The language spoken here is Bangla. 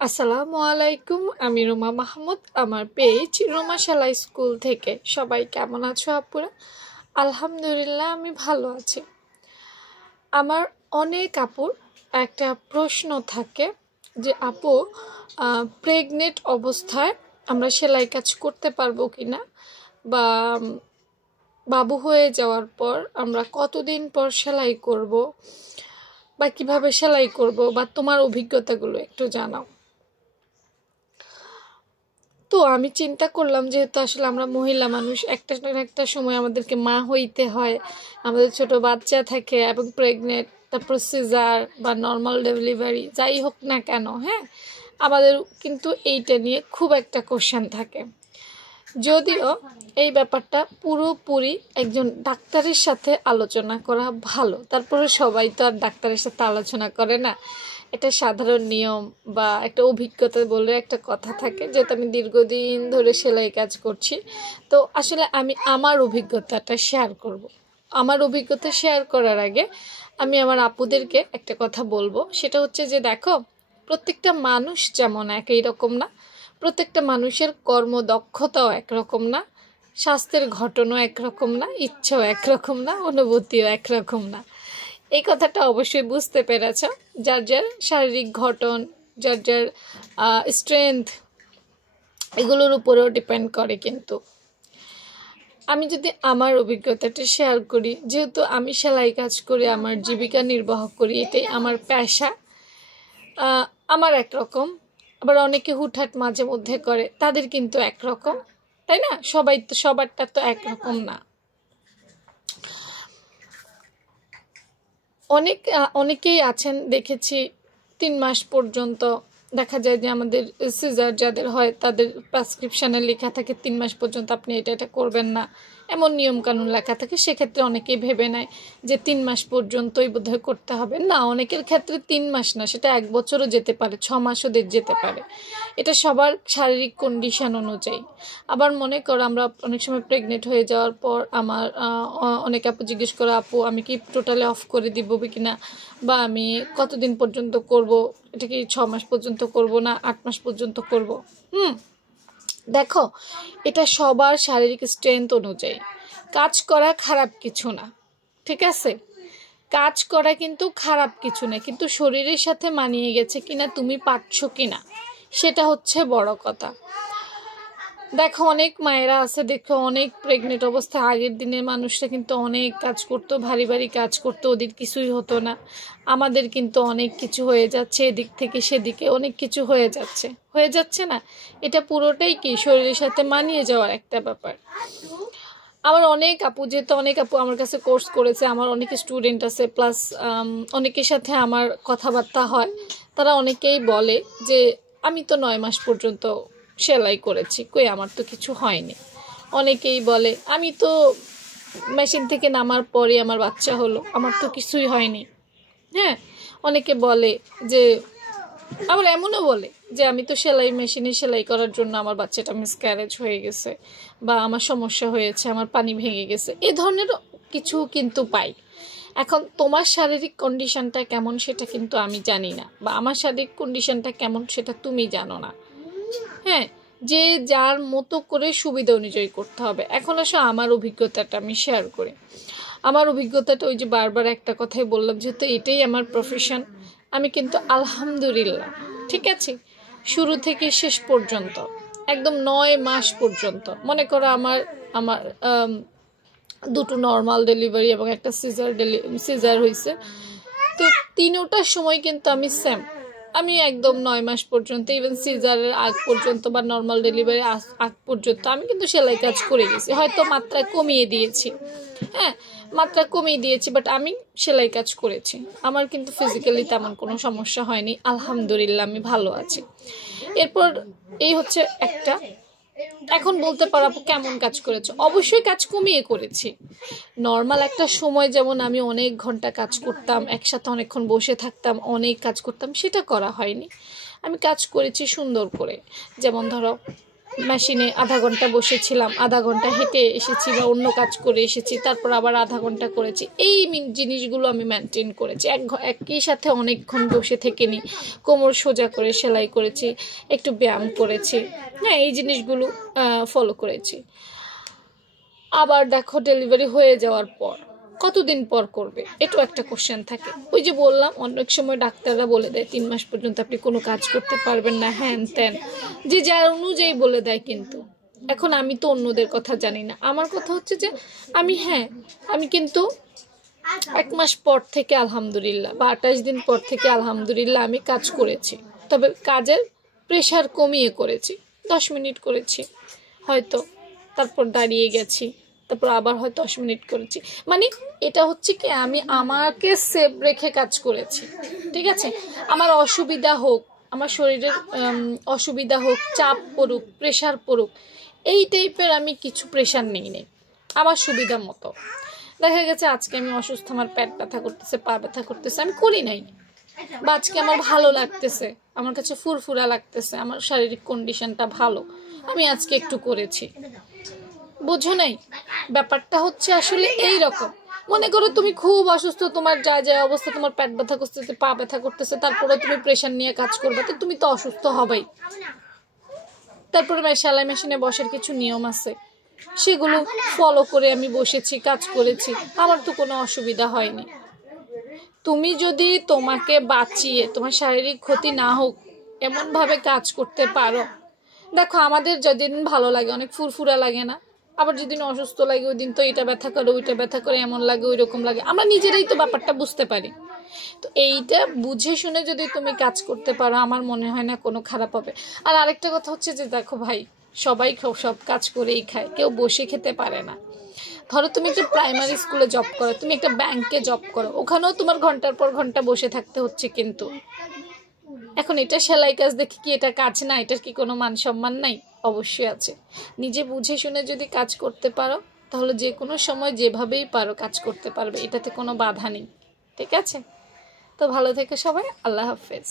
আসসালামু আলাইকুম। আমি রুমা মাহমুদ। আমার পেজ রুমা সেলাই স্কুল থেকে। সবাই কেমন আছো আপুরা? আলহামদুলিল্লাহ আমি ভালো আছি। আমার অনেক আপুর একটা প্রশ্ন থাকে যে আপু, প্রেগনেন্ট অবস্থায় আমরা সেলাই কাজ করতে পারবো কি না, বা বাবু হয়ে যাওয়ার পর আমরা কতদিন পর সেলাই করব, বা কিভাবে সেলাই করব, বা তোমার অভিজ্ঞতাগুলো একটু জানাও। তো আমি চিন্তা করলাম, যেহেতু আসলে আমরা মহিলা মানুষ, একটা না একটা সময় আমাদেরকে মা হইতে হয়, আমাদের ছোট বাচ্চা থাকে এবং প্রেগনেন্ট, তারপর সিজার বা নর্মাল ডেলিভারি যাই হোক না কেন, হ্যাঁ, আমাদের কিন্তু এইটা নিয়ে খুব একটা কোশ্চেন থাকে। যদিও এই ব্যাপারটা পুরোপুরি একজন ডাক্তারের সাথে আলোচনা করা ভালো। তারপরে সবাই তো আর ডাক্তারের সাথে আলোচনা করে না, এটা সাধারণ নিয়ম বা একটা অভিজ্ঞতা বলে একটা কথা থাকে। যেহেতু আমি দীর্ঘদিন ধরে সেলাই কাজ করছি, তো আসলে আমি আমার অভিজ্ঞতাটা শেয়ার করব। আমার অভিজ্ঞতা শেয়ার করার আগে আমি আমার আপুদেরকে একটা কথা বলবো, সেটা হচ্ছে যে দেখো, প্রত্যেকটা মানুষ যেমন একই রকম না, প্রত্যেকটা মানুষের কর্মদক্ষতাও একরকম না, স্বাস্থ্যের ঘটনাও একরকম না, ইচ্ছাও একরকম না, অনুভূতিও একরকম না। এই কথাটা অবশ্যই বুঝতে পেরেছ। যার যার শারীরিক গঠন, যার যার স্ট্রেংথ, এগুলোর উপরেও ডিপেন্ড করে। কিন্তু আমি যদি আমার অভিজ্ঞতাটা শেয়ার করি, যেহেতু আমি সেলাই কাজ করি, আমার জীবিকা নির্বাহ করি, এটাই আমার পেশা। আমার একরকম, আবার অনেকে হুটহাট মাঝে মধ্যে করে, তাদের কিন্তু একরকম, তাই না? সবাই তো সবারটা তো একরকম না। অনেকেই আছেন দেখেছি 3 মাস পর্যন্ত, দেখা যায় যে আমাদের সিজার যাদের হয় তাদের প্রেসক্রিপশানে লেখা থাকে 3 মাস পর্যন্ত আপনি এটা করবেন না, এমন নিয়মকানুন লেখা থাকে। সেক্ষেত্রে অনেকেই ভেবে নেয় যে 3 মাস পর্যন্তই বোধহয় করতে হবে। না, অনেকের ক্ষেত্রে 3 মাস না, সেটা 1 বছরও যেতে পারে, 6 মাসও যেতে পারে। এটা সবার শারীরিক কন্ডিশন অনুযায়ী। আবার মনে করো আমরা অনেক সময় প্রেগনেন্ট হয়ে যাওয়ার পর আমার অনেক আপু জিজ্ঞেস করে, আপু আমি কি টোটালি অফ করে দিব কি না, বা আমি কতদিন পর্যন্ত করব, এটা কি 6 মাস পর্যন্ত করব না 8 মাস পর্যন্ত করব। দেখো, এটা সবার শারীরিক স্ট্রেংথ অনুযায়ী। কাজ করা খারাপ কিছু না, ঠিক আছে? কাজ করা কিন্তু খারাপ কিছু না, কিন্তু শরীরের সাথে মানিয়ে গেছে কিনা, তুমি পারছো কিনা, সেটা হচ্ছে বড় কথা। দেখো, অনেক মায়েরা আছে, দেখো অনেক প্রেগনেন্ট অবস্থায় আগের দিনের মানুষরা কিন্তু অনেক কাজ করতো, ভারী ভারী কাজ করতো, ওদের কিছুই হতো না। আমাদের কিন্তু অনেক কিছু হয়ে যাচ্ছে, এদিক থেকে সেদিকে অনেক কিছু হয়ে যাচ্ছে না। এটা পুরোটাই কি শরীরের সাথে মানিয়ে যাওয়ার একটা ব্যাপার। আমার অনেক আপু, যেহেতু অনেক আপু আমার কাছে কোর্স করেছে, আমার অনেক স্টুডেন্ট আছে, প্লাস অনেকের সাথে আমার কথাবার্তা হয়, তারা অনেকেই বলে যে আমি তো 9 মাস পর্যন্ত সেলাই করেছি, কই আমার তো কিছু হয়নি। অনেকেই বলে আমি তো মেশিন থেকে নামার পরে আমার বাচ্চা হলো, আমার তো কিছুই হয়নি। হ্যাঁ, অনেকে বলে যে, আবার এমনও বলে যে আমি তো সেলাই মেশিনে সেলাই করার জন্য আমার বাচ্চাটা মিসক্যারেজ হয়ে গেছে, বা আমার সমস্যা হয়েছে, আমার পানি ভেঙে গেছে, এ ধরনের কিছু কিন্তু পাই। এখন তোমার শারীরিক কন্ডিশনটা কেমন সেটা কিন্তু আমি জানি না, বা আমার শারীরিক কন্ডিশনটা কেমন সেটা তুমি জানো না। হ্যাঁ, যে যার মতো করে সুবিধা অনুযায়ী করতে হবে। এখন আসলে আমার অভিজ্ঞতাটা আমি শেয়ার করি। আমার অভিজ্ঞতাটা ওই যে বারবার একটা কথাই বললাম, যেহেতু এটাই আমার প্রফেশন, আমি কিন্তু আলহামদুলিল্লাহ, ঠিক আছে, শুরু থেকে শেষ পর্যন্ত একদম 9 মাস পর্যন্ত, মনে করো আমার আমার দুটো নর্মাল ডেলিভারি এবং একটা সিজার হয়েছে, তো তিনোটার সময় কিন্তু আমি সেম, আমি একদম 9 মাস পর্যন্ত, ইভেন সিজারের আগ পর্যন্ত বা নর্মাল ডেলিভারি আগ পর্যন্ত আমি কিন্তু সেলাই কাজ করে গেছি। হয়তো মাত্রা কমিয়ে দিয়েছি, হ্যাঁ, মাত্রা কমিয়ে দিয়েছি, বাট আমি সেলাই কাজ করেছি। আমার কিন্তু ফিজিক্যালি তেমন কোনো সমস্যা হয়নি, আলহামদুলিল্লাহ আমি ভালো আছি। এরপর এই হচ্ছে একটা। এখন বলতে পারো আপু কেমন কাজ করেছো? অবশ্যই কাজ কমিয়ে করেছি। নর্মাল একটা সময় যেমন আমি অনেক ঘন্টা কাজ করতাম, একসাথে অনেকক্ষণ বসে থাকতাম, অনেক কাজ করতাম, সেটা করা হয়নি। আমি কাজ করেছি সুন্দর করে। যেমন ধরো মেশিনে আধা ঘন্টা বসেছিলাম, আধা ঘন্টা হেঁটে এসেছি বা অন্য কাজ করে এসেছি, তারপর আবার আধা ঘন্টা করেছি। এই জিনিসগুলো আমি মেনটেন করেছি। একই সাথে অনেকক্ষণ বসে থেকে নি, কোমর সোজা করে সেলাই করেছি, একটু ব্যায়াম করেছি, হ্যাঁ এই জিনিসগুলো ফলো করেছি। আবার দেখো ডেলিভারি হয়ে যাওয়ার পর কতদিন পর করবে, এটাও একটা কোশ্চেন থাকে। ওই যে বললাম অনেক সময় ডাক্তাররা বলে দেয় 3 মাস পর্যন্ত আপনি কোনো কাজ করতে পারবেন না, হ্যান ত্যান, যে যার অনুযায়ী বলে দেয়। কিন্তু এখন আমি তো অন্যদের কথা জানি না, আমার কথা হচ্ছে যে আমি কিন্তু 1 মাস পর থেকে আলহামদুলিল্লাহ বা 28 দিন পর থেকে আলহামদুলিল্লাহ আমি কাজ করেছি। তবে কাজের প্রেশার কমিয়ে করেছি, 10 মিনিট করেছি হয়তো, তারপর দাঁড়িয়ে গেছি, তারপর আবার হয়তো 10 মিনিট করেছি। মানে এটা হচ্ছে কি আমি আমাকে সেভ রেখে কাজ করেছি, ঠিক আছে। আমার অসুবিধা হোক, আমার শরীরের অসুবিধা হোক, চাপ পড়ুক, প্রেশার পড়ুক, এই টাইপের আমি কিছু প্রেশার নেই আমার সুবিধা মতো। দেখা গেছে আজকে আমি অসুস্থ, আমার পেট ব্যথা করতেছে, পা ব্যথা করতেছে, আমি করি নাই। বা আজকে আমার ভালো লাগতেছে, আমার কাছে ফুরফুরা লাগতেছে, আমার শারীরিক কন্ডিশনটা ভালো, আমি আজকে একটু করেছি। বোঝো নাই ব্যাপারটা হচ্ছে আসলে এই রকম। মনে করো তুমি খুব অসুস্থ, তোমার যা যা অবস্থা, তোমার পেট ব্যথা করতেছে, পা ব্যথা করতেছে, তারপরে তুমি প্রেশার নিয়ে কাজ করবে, তো তুমি তো অসুস্থ হবেই। তারপরে সেলাই মেশিনে বসার কিছু নিয়ম আছে, সেগুলো ফলো করে আমি বসেছি, কাজ করেছি, আমার তো কোনো অসুবিধা হয়নি। তুমি যদি তোমাকে বাঁচিয়ে তোমার শারীরিক ক্ষতি না হোক এমনভাবে কাজ করতে পারো, দেখো আমাদের যেদিন ভালো লাগে অনেক ফুরফুরা লাগে না, আবার যেদিন অসুস্থ লাগে ওই দিন তো এটা ব্যথা করে, ওইটা ব্যথা করে, এমন লাগে, ওই রকম লাগে, আমরা নিজেরাই তো ব্যাপারটা বুঝতে পারি। তো এইটা বুঝে শুনে যদি তুমি কাজ করতে পারো, আমার মনে হয় না কোনো খারাপ হবে। আর আরেকটা কথা হচ্ছে যে দেখো ভাই, সবাই সব কাজ করেই খায়, কেউ বসে খেতে পারে না। ধরো তুমি একটা প্রাইমারি স্কুলে জব করো, তুমি একটা ব্যাংকে জব করো, ওখানেও তোমার ঘন্টার পর ঘন্টা বসে থাকতে হচ্ছে। কিন্তু এখন এটা সেলাই কাজ দেখি কি এটা কাজ না, এটার কি কোনো মান সম্মান নাই? অবশ্যই আছে। নিজে বুঝে শুনে যদি কাজ করতে পারো, তাহলে যে কোনো সময় যেভাবেই পারো কাজ করতে পারবে, এটাতে কোনো বাধা নেই, ঠিক আছে। তো ভালো থেকো সবাই, আল্লাহ হাফেজ।